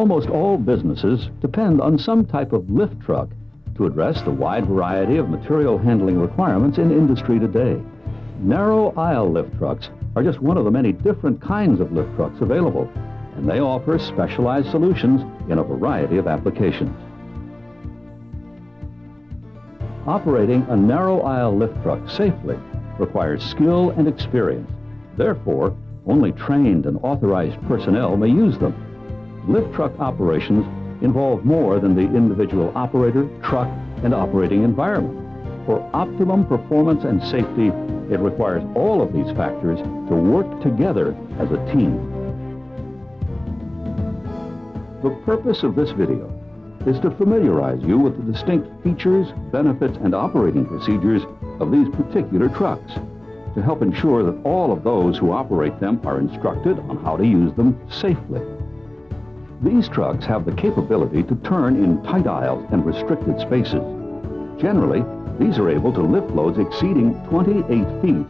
Almost all businesses depend on some type of lift truck to address the wide variety of material handling requirements in industry today. Narrow aisle lift trucks are just one of the many different kinds of lift trucks available, and they offer specialized solutions in a variety of applications. Operating a narrow aisle lift truck safely requires skill and experience. Therefore, only trained and authorized personnel may use them. Lift truck operations involve more than the individual operator, truck, and operating environment. For optimum performance and safety, it requires all of these factors to work together as a team. The purpose of this video is to familiarize you with the distinct features, benefits, and operating procedures of these particular trucks, to help ensure that all of those who operate them are instructed on how to use them safely. These trucks have the capability to turn in tight aisles and restricted spaces. Generally, these are able to lift loads exceeding 28 feet,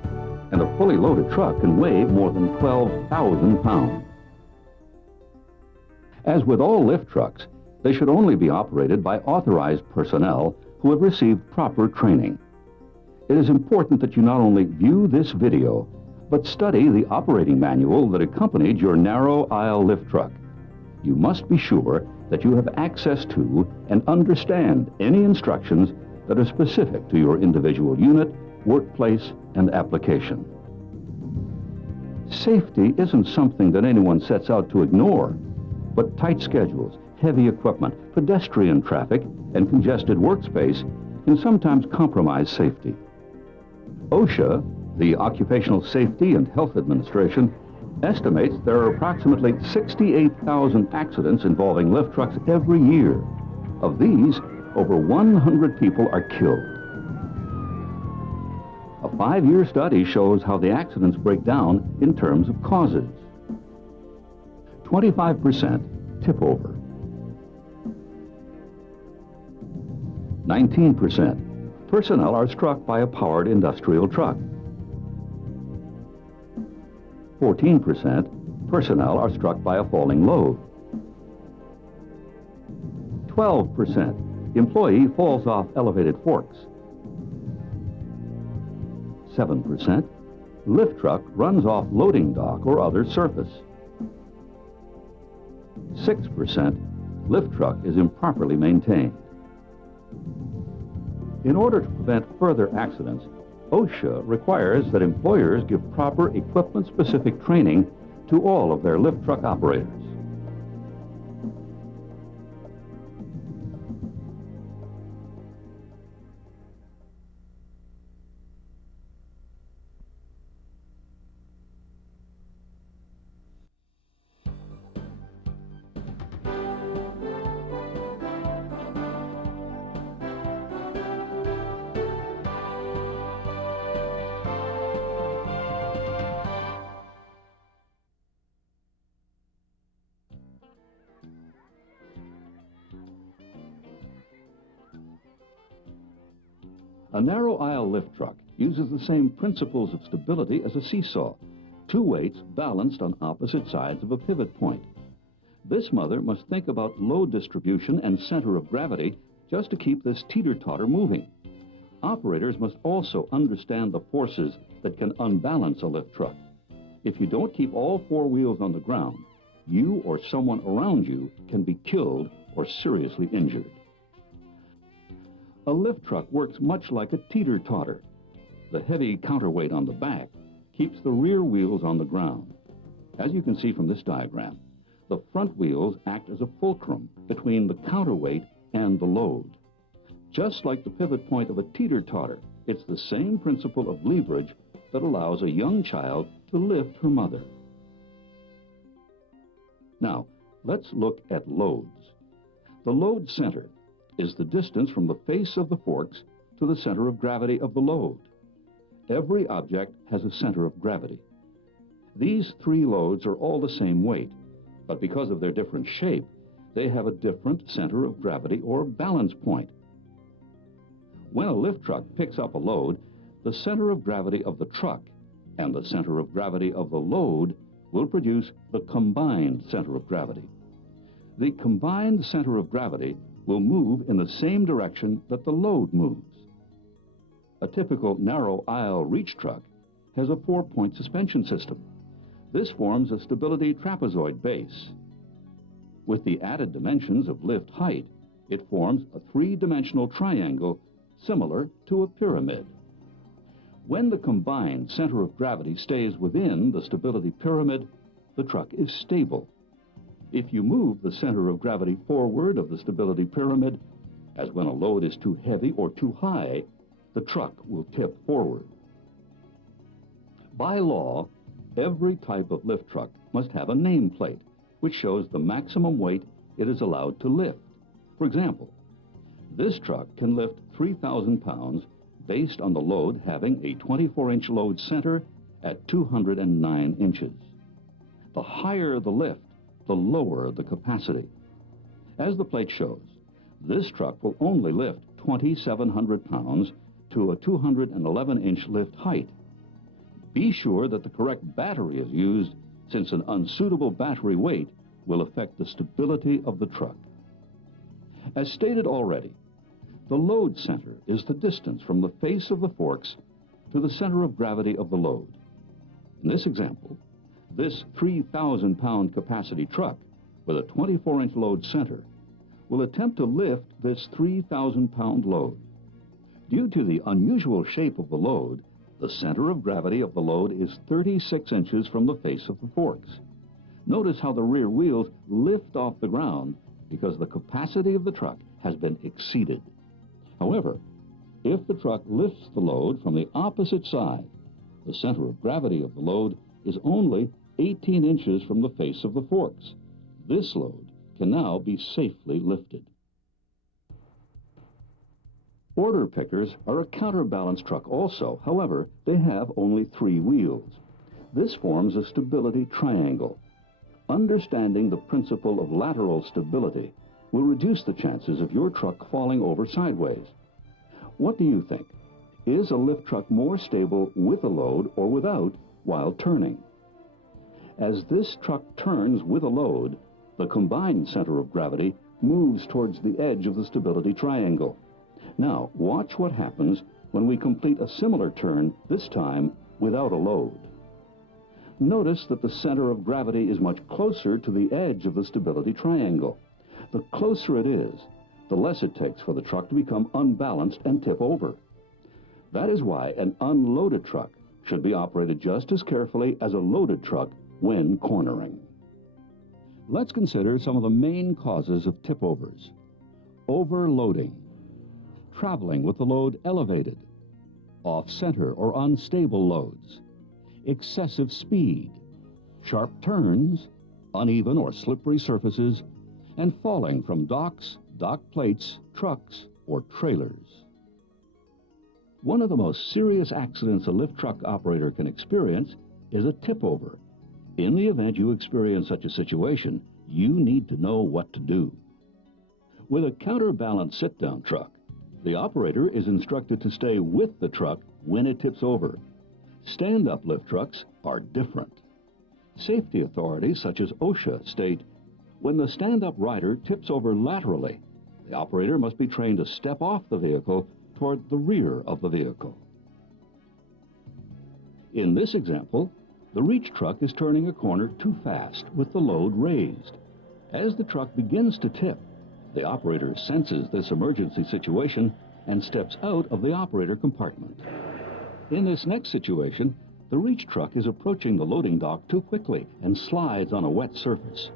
and a fully loaded truck can weigh more than 12,000 pounds. As with all lift trucks, they should only be operated by authorized personnel who have received proper training. It is important that you not only view this video, but study the operating manual that accompanied your narrow aisle lift truck. You must be sure that you have access to and understand any instructions that are specific to your individual unit, workplace, and application. Safety isn't something that anyone sets out to ignore, but tight schedules, heavy equipment, pedestrian traffic, and congested workspace can sometimes compromise safety. OSHA, the Occupational Safety and Health Administration, estimates there are approximately 68,000 accidents involving lift trucks every year. Of these, over 100 people are killed. A 5-year study shows how the accidents break down in terms of causes. 25% tip over. 19% personnel are struck by a powered industrial truck. 14% personnel are struck by a falling load. 12% employee falls off elevated forks. 7% lift truck runs off loading dock or other surface. 6% lift truck is improperly maintained. In order to prevent further accidents, OSHA requires that employers give proper equipment-specific training to all of their lift truck operators. A narrow aisle lift truck uses the same principles of stability as a seesaw, two weights balanced on opposite sides of a pivot point. This mother must think about load distribution and center of gravity just to keep this teeter-totter moving. Operators must also understand the forces that can unbalance a lift truck. If you don't keep all four wheels on the ground, you or someone around you can be killed or seriously injured. A lift truck works much like a teeter-totter. The heavy counterweight on the back keeps the rear wheels on the ground. As you can see from this diagram, the front wheels act as a fulcrum between the counterweight and the load. Just like the pivot point of a teeter-totter, it's the same principle of leverage that allows a young child to lift her mother. Now, let's look at loads. The load center is the distance from the face of the forks to the center of gravity of the load. Every object has a center of gravity. These three loads are all the same weight, but because of their different shape, they have a different center of gravity or balance point. When a lift truck picks up a load, the center of gravity of the truck and the center of gravity of the load will produce the combined center of gravity. the combined center of gravity will move in the same direction that the load moves. A typical narrow aisle reach truck has a 4-point suspension system. This forms a stability trapezoid base. With the added dimensions of lift height, it forms a 3-dimensional triangle similar to a pyramid. When the combined center of gravity stays within the stability pyramid, the truck is stable. If you move the center of gravity forward of the stability pyramid, as when a load is too heavy or too high, the truck will tip forward. By law, every type of lift truck must have a nameplate which shows the maximum weight it is allowed to lift. For example, this truck can lift 3,000 pounds based on the load having a 24-inch load center at 209 inches. The higher the lift, the lower the capacity. As the plate shows, this truck will only lift 2,700 pounds to a 211-inch lift height. Be sure that the correct battery is used, since an unsuitable battery weight will affect the stability of the truck. As stated already, the load center is the distance from the face of the forks to the center of gravity of the load. In this example, this 3,000-pound capacity truck with a 24-inch load center will attempt to lift this 3,000-pound load. Due to the unusual shape of the load, the center of gravity of the load is 36 inches from the face of the forks. Notice how the rear wheels lift off the ground because the capacity of the truck has been exceeded. However, if the truck lifts the load from the opposite side, the center of gravity of the load is only 18 inches from the face of the forks. This load can now be safely lifted. Order pickers are a counterbalance truck also. However, they have only 3 wheels. This forms a stability triangle. Understanding the principle of lateral stability will reduce the chances of your truck falling over sideways. What do you think? Is a lift truck more stable with a load or without while turning? As this truck turns with a load, the combined center of gravity moves towards the edge of the stability triangle. Now, watch what happens when we complete a similar turn, this time without a load. Notice that the center of gravity is much closer to the edge of the stability triangle. The closer it is, the less it takes for the truck to become unbalanced and tip over. That is why an unloaded truck should be operated just as carefully as a loaded truck when cornering. Let's consider some of the main causes of tip-overs. Overloading, traveling with the load elevated, off-center or unstable loads, excessive speed, sharp turns, uneven or slippery surfaces, and falling from docks, dock plates, trucks, or trailers. One of the most serious accidents a lift truck operator can experience is a tip-over. In the event you experience such a situation, you need to know what to do. With a counterbalance sit-down truck, the operator is instructed to stay with the truck when it tips over. Stand-up lift trucks are different. Safety authorities such as OSHA state, when the stand-up rider tips over laterally, the operator must be trained to step off the vehicle toward the rear of the vehicle. In this example, the reach truck is turning a corner too fast with the load raised. As the truck begins to tip, the operator senses this emergency situation and steps out of the operator compartment. In this next situation, the reach truck is approaching the loading dock too quickly and slides on a wet surface.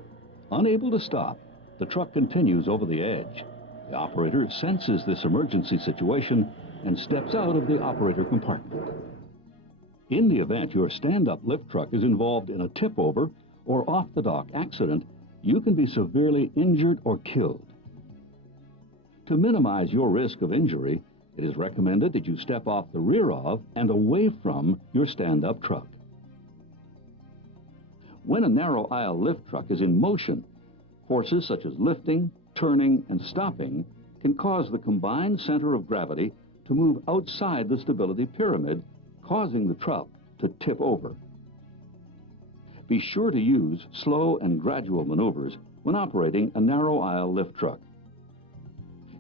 Unable to stop, the truck continues over the edge. The operator senses this emergency situation and steps out of the operator compartment. In the event your stand-up lift truck is involved in a tip-over or off-the-dock accident, you can be severely injured or killed. To minimize your risk of injury, it is recommended that you step off the rear of and away from your stand-up truck. When a narrow aisle lift truck is in motion, forces such as lifting, turning, and stopping can cause the combined center of gravity to move outside the stability pyramid, causing the truck to tip over. Be sure to use slow and gradual maneuvers when operating a narrow aisle lift truck.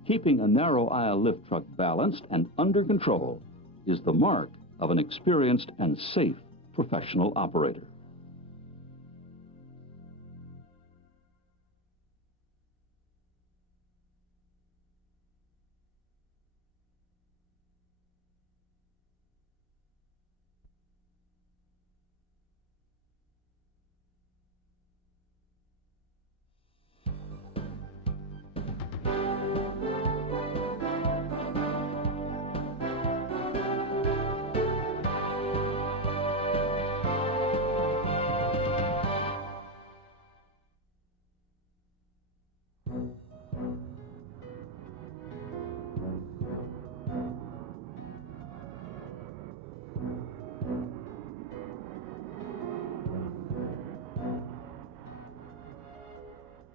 Keeping a narrow aisle lift truck balanced and under control is the mark of an experienced and safe professional operator.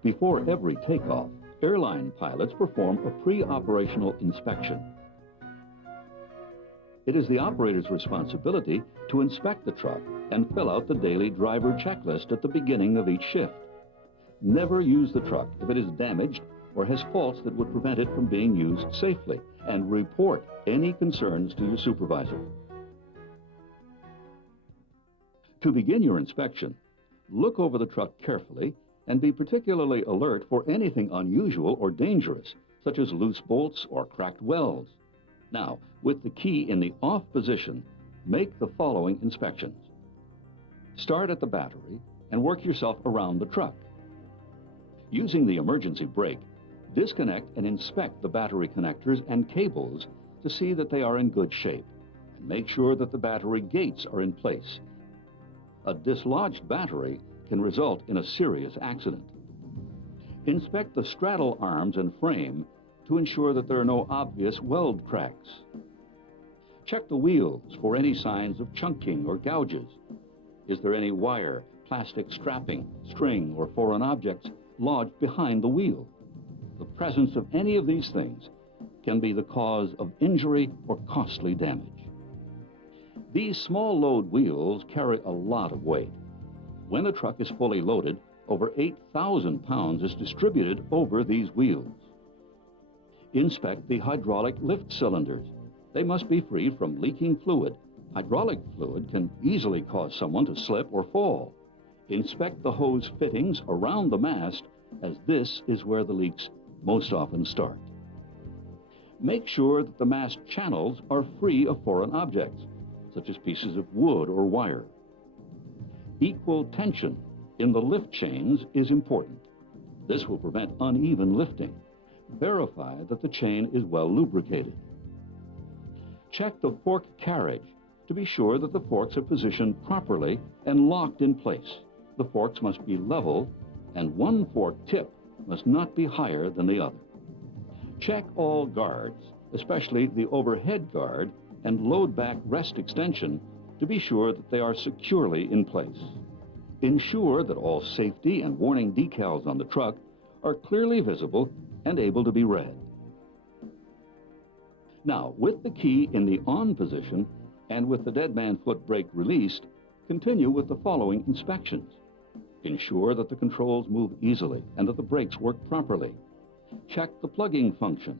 Before every takeoff, airline pilots perform a pre-operational inspection. It is the operator's responsibility to inspect the truck and fill out the daily driver checklist at the beginning of each shift. Never use the truck if it is damaged or has faults that would prevent it from being used safely, and report any concerns to your supervisor. To begin your inspection, look over the truck carefully and be particularly alert for anything unusual or dangerous, such as loose bolts or cracked welds. Now, with the key in the off position, make the following inspections. Start at the battery and work yourself around the truck. Using the emergency brake, disconnect and inspect the battery connectors and cables to see that they are in good shape, and make sure that the battery gates are in place. A dislodged battery can result in a serious accident. Inspect the straddle arms and frame to ensure that there are no obvious weld cracks. Check the wheels for any signs of chunking or gouges. Is there any wire, plastic strapping, string, or foreign objects lodged behind the wheel? The presence of any of these things can be the cause of injury or costly damage. These small load wheels carry a lot of weight. When the truck is fully loaded, over 8,000 pounds is distributed over these wheels. Inspect the hydraulic lift cylinders. They must be free from leaking fluid. Hydraulic fluid can easily cause someone to slip or fall. Inspect the hose fittings around the mast, as this is where the leaks most often start. Make sure that the mast channels are free of foreign objects, such as pieces of wood or wire. Equal tension in the lift chains is important. This will prevent uneven lifting. Verify that the chain is well lubricated. Check the fork carriage to be sure that the forks are positioned properly and locked in place. The forks must be level, and one fork tip must not be higher than the other. Check all guards, especially the overhead guard and load back rest extension, to be sure that they are securely in place. Ensure that all safety and warning decals on the truck are clearly visible and able to be read. Now, with the key in the on position and with the dead man foot brake released, continue with the following inspections. Ensure that the controls move easily and that the brakes work properly. Check the plugging function.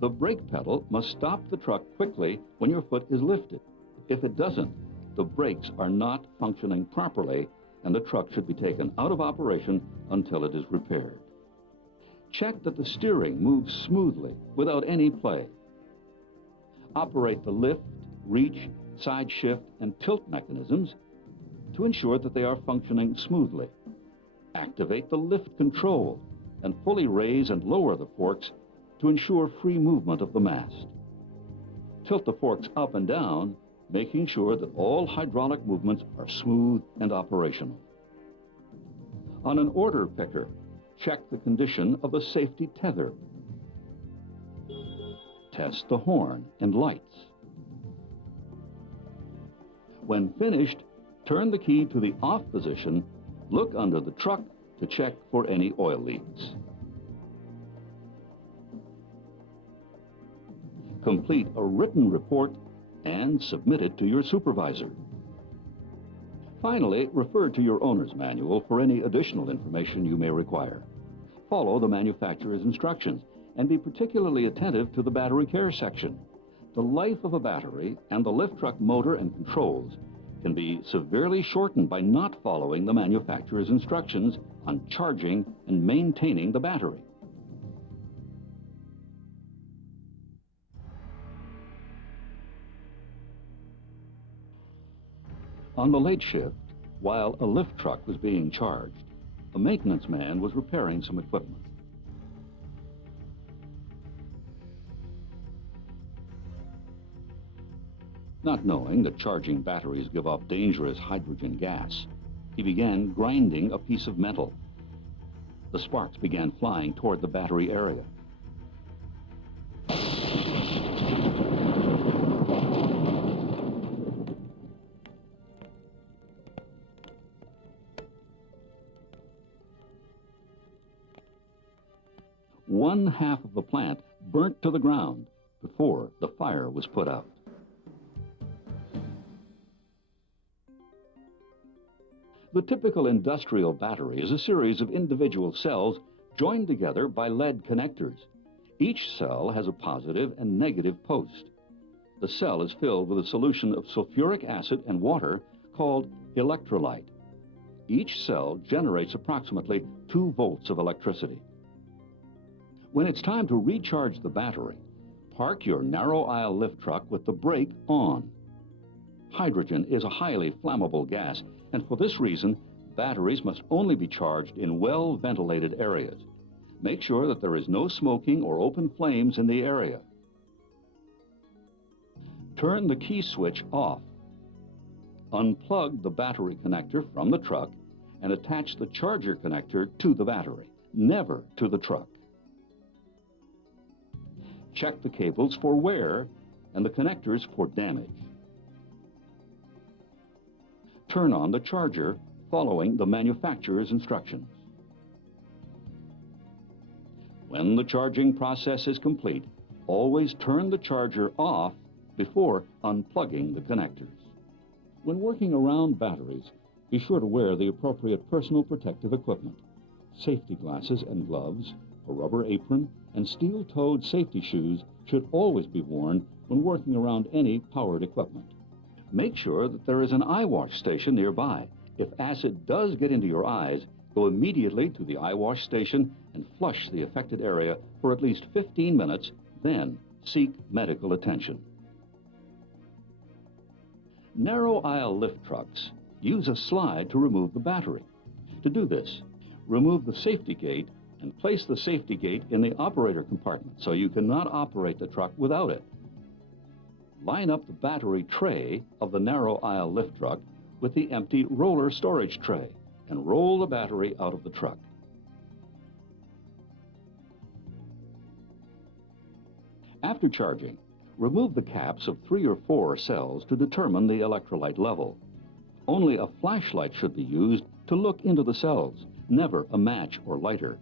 The brake pedal must stop the truck quickly when your foot is lifted. If it doesn't, the brakes are not functioning properly and the truck should be taken out of operation until it is repaired. Check that the steering moves smoothly without any play. Operate the lift, reach, side shift, and tilt mechanisms to ensure that they are functioning smoothly. Activate the lift control and fully raise and lower the forks to ensure free movement of the mast. Tilt the forks up and down, making sure that all hydraulic movements are smooth and operational. On an order picker, check the condition of the safety tether. Test the horn and lights. When finished, turn the key to the off position, look under the truck to check for any oil leaks. Complete a written report and submit it to your supervisor. Finally, refer to your owner's manual for any additional information you may require. Follow the manufacturer's instructions and be particularly attentive to the battery care section. The life of a battery and the lift truck motor and controls can be severely shortened by not following the manufacturer's instructions on charging and maintaining the battery. On the late shift, while a lift truck was being charged, a maintenance man was repairing some equipment. Not knowing that charging batteries give off dangerous hydrogen gas, he began grinding a piece of metal. The sparks began flying toward the battery area. One half of the plant burnt to the ground before the fire was put out. The typical industrial battery is a series of individual cells joined together by lead connectors. Each cell has a positive and negative post. The cell is filled with a solution of sulfuric acid and water called electrolyte. Each cell generates approximately 2 volts of electricity. When it's time to recharge the battery, park your narrow aisle lift truck with the brake on. Hydrogen is a highly flammable gas, and for this reason, batteries must only be charged in well-ventilated areas. Make sure that there is no smoking or open flames in the area. Turn the key switch off. Unplug the battery connector from the truck and attach the charger connector to the battery, never to the truck. Check the cables for wear and the connectors for damage. Turn on the charger following the manufacturer's instructions. When the charging process is complete, always turn the charger off before unplugging the connectors. When working around batteries, be sure to wear the appropriate personal protective equipment. Safety glasses and gloves, a rubber apron, and steel-toed safety shoes should always be worn when working around any powered equipment. Make sure that there is an eye wash station nearby. If acid does get into your eyes, go immediately to the eye wash station and flush the affected area for at least 15 minutes, then seek medical attention. Narrow aisle lift trucks use a slide to remove the battery. To do this, remove the safety gate and place the safety gate in the operator compartment so you cannot operate the truck without it. Line up the battery tray of the narrow aisle lift truck with the empty roller storage tray and roll the battery out of the truck. After charging, remove the caps of 3 or 4 cells to determine the electrolyte level. Only a flashlight should be used to look into the cells, never a match or lighter.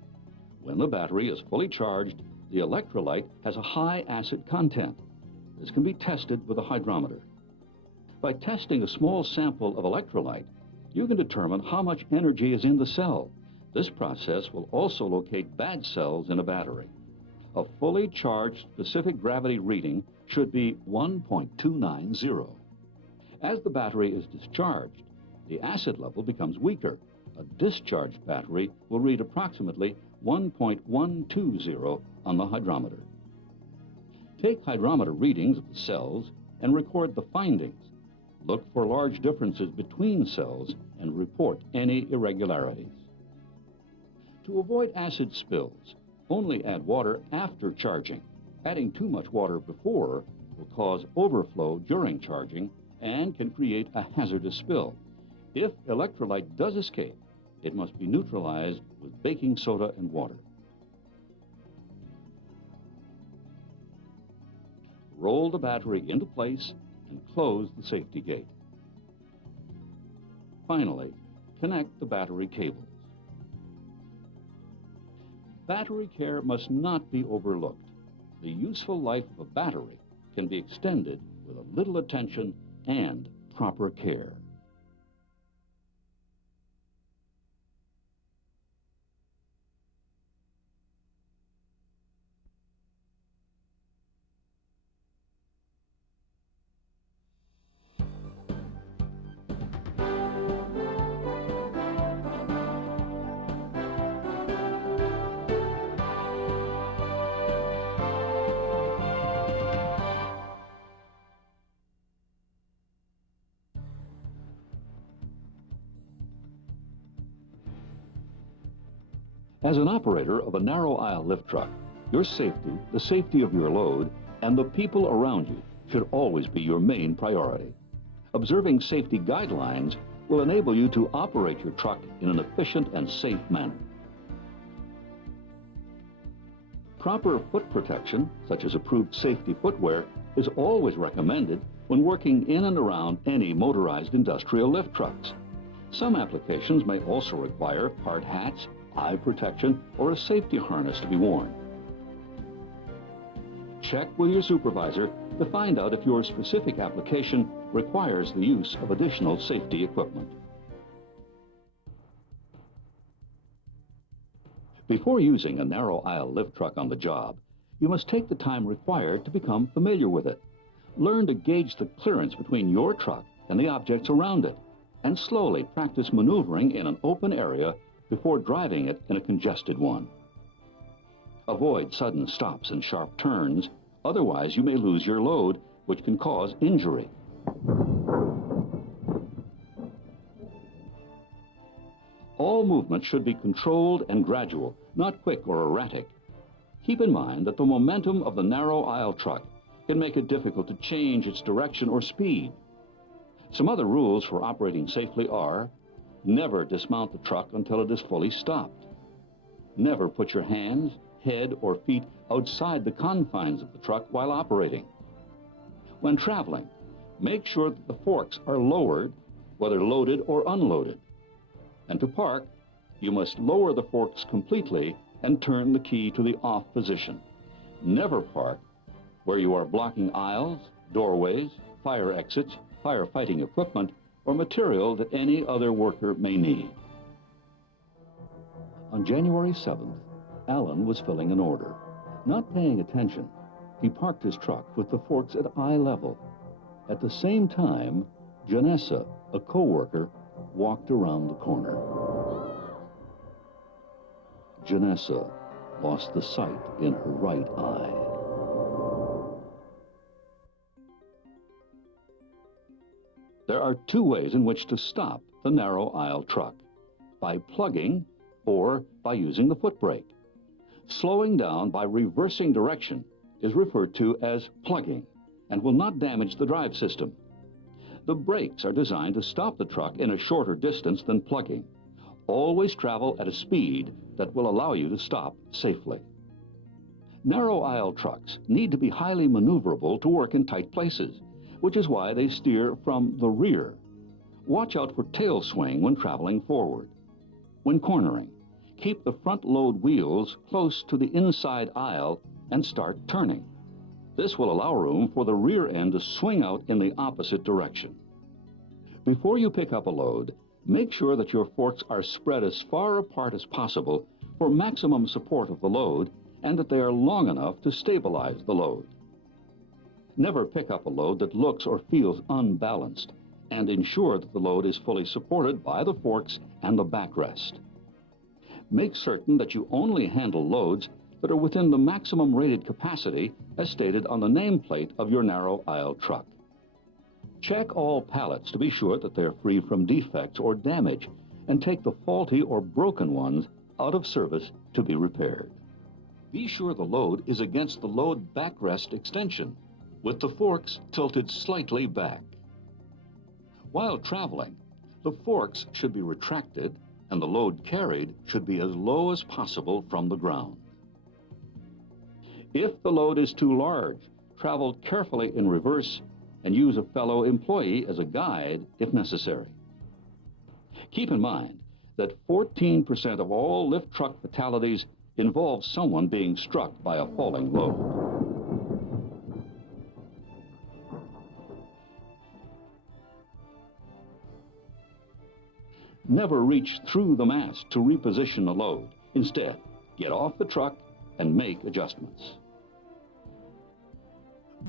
When the battery is fully charged, the electrolyte has a high acid content. This can be tested with a hydrometer. By testing a small sample of electrolyte, you can determine how much energy is in the cell. This process will also locate bad cells in a battery. A fully charged specific gravity reading should be 1.290. As the battery is discharged, the acid level becomes weaker. A discharged battery will read approximately 1.120 on the hydrometer. Take hydrometer readings of the cells and record the findings. Look for large differences between cells and report any irregularities. To avoid acid spills, only add water after charging. Adding too much water before will cause overflow during charging and can create a hazardous spill. If electrolyte does escape, it must be neutralized with baking soda and water. Roll the battery into place and close the safety gate. Finally, connect the battery cables. Battery care must not be overlooked. The useful life of a battery can be extended with a little attention and proper care. As an operator of a narrow aisle lift truck, your safety, the safety of your load, and the people around you should always be your main priority. Observing safety guidelines will enable you to operate your truck in an efficient and safe manner. Proper foot protection, such as approved safety footwear, is always recommended when working in and around any motorized industrial lift trucks. Some applications may also require hard hats, eye protection, or a safety harness to be worn. Check with your supervisor to find out if your specific application requires the use of additional safety equipment. Before using a narrow aisle lift truck on the job, you must take the time required to become familiar with it. Learn to gauge the clearance between your truck and the objects around it, and slowly practice maneuvering in an open area before driving it in a congested one. Avoid sudden stops and sharp turns, otherwise you may lose your load, which can cause injury. All movement should be controlled and gradual, not quick or erratic. Keep in mind that the momentum of the narrow aisle truck can make it difficult to change its direction or speed. Some other rules for operating safely are: never dismount the truck until it is fully stopped. Never put your hands, head, or feet outside the confines of the truck while operating. When traveling, make sure that the forks are lowered, whether loaded or unloaded. And to park, you must lower the forks completely and turn the key to the off position. Never park where you are blocking aisles, doorways, fire exits, firefighting equipment, or material that any other worker may need. On January 7th, Alan was filling an order. Not paying attention, he parked his truck with the forks at eye level. At the same time, Janessa, a co-worker, walked around the corner. Janessa lost the sight in her right eye. There are two ways in which to stop the narrow aisle truck: by plugging or by using the foot brake. Slowing down by reversing direction is referred to as plugging and will not damage the drive system. The brakes are designed to stop the truck in a shorter distance than plugging. Always travel at a speed that will allow you to stop safely. Narrow aisle trucks need to be highly maneuverable to work in tight places, which is why they steer from the rear. Watch out for tail swing when traveling forward. When cornering, keep the front load wheels close to the inside aisle and start turning. This will allow room for the rear end to swing out in the opposite direction. Before you pick up a load, make sure that your forks are spread as far apart as possible for maximum support of the load, and that they are long enough to stabilize the load. Never pick up a load that looks or feels unbalanced, and ensure that the load is fully supported by the forks and the backrest. Make certain that you only handle loads that are within the maximum rated capacity as stated on the nameplate of your narrow aisle truck. Check all pallets to be sure that they're free from defects or damage, and take the faulty or broken ones out of service to be repaired. Be sure the load is against the load backrest extension, with the forks tilted slightly back. While traveling, the forks should be retracted and the load carried should be as low as possible from the ground. If the load is too large, travel carefully in reverse and use a fellow employee as a guide if necessary. Keep in mind that 14% of all lift truck fatalities involve someone being struck by a falling load. Never reach through the mast to reposition a load. Instead, get off the truck and make adjustments.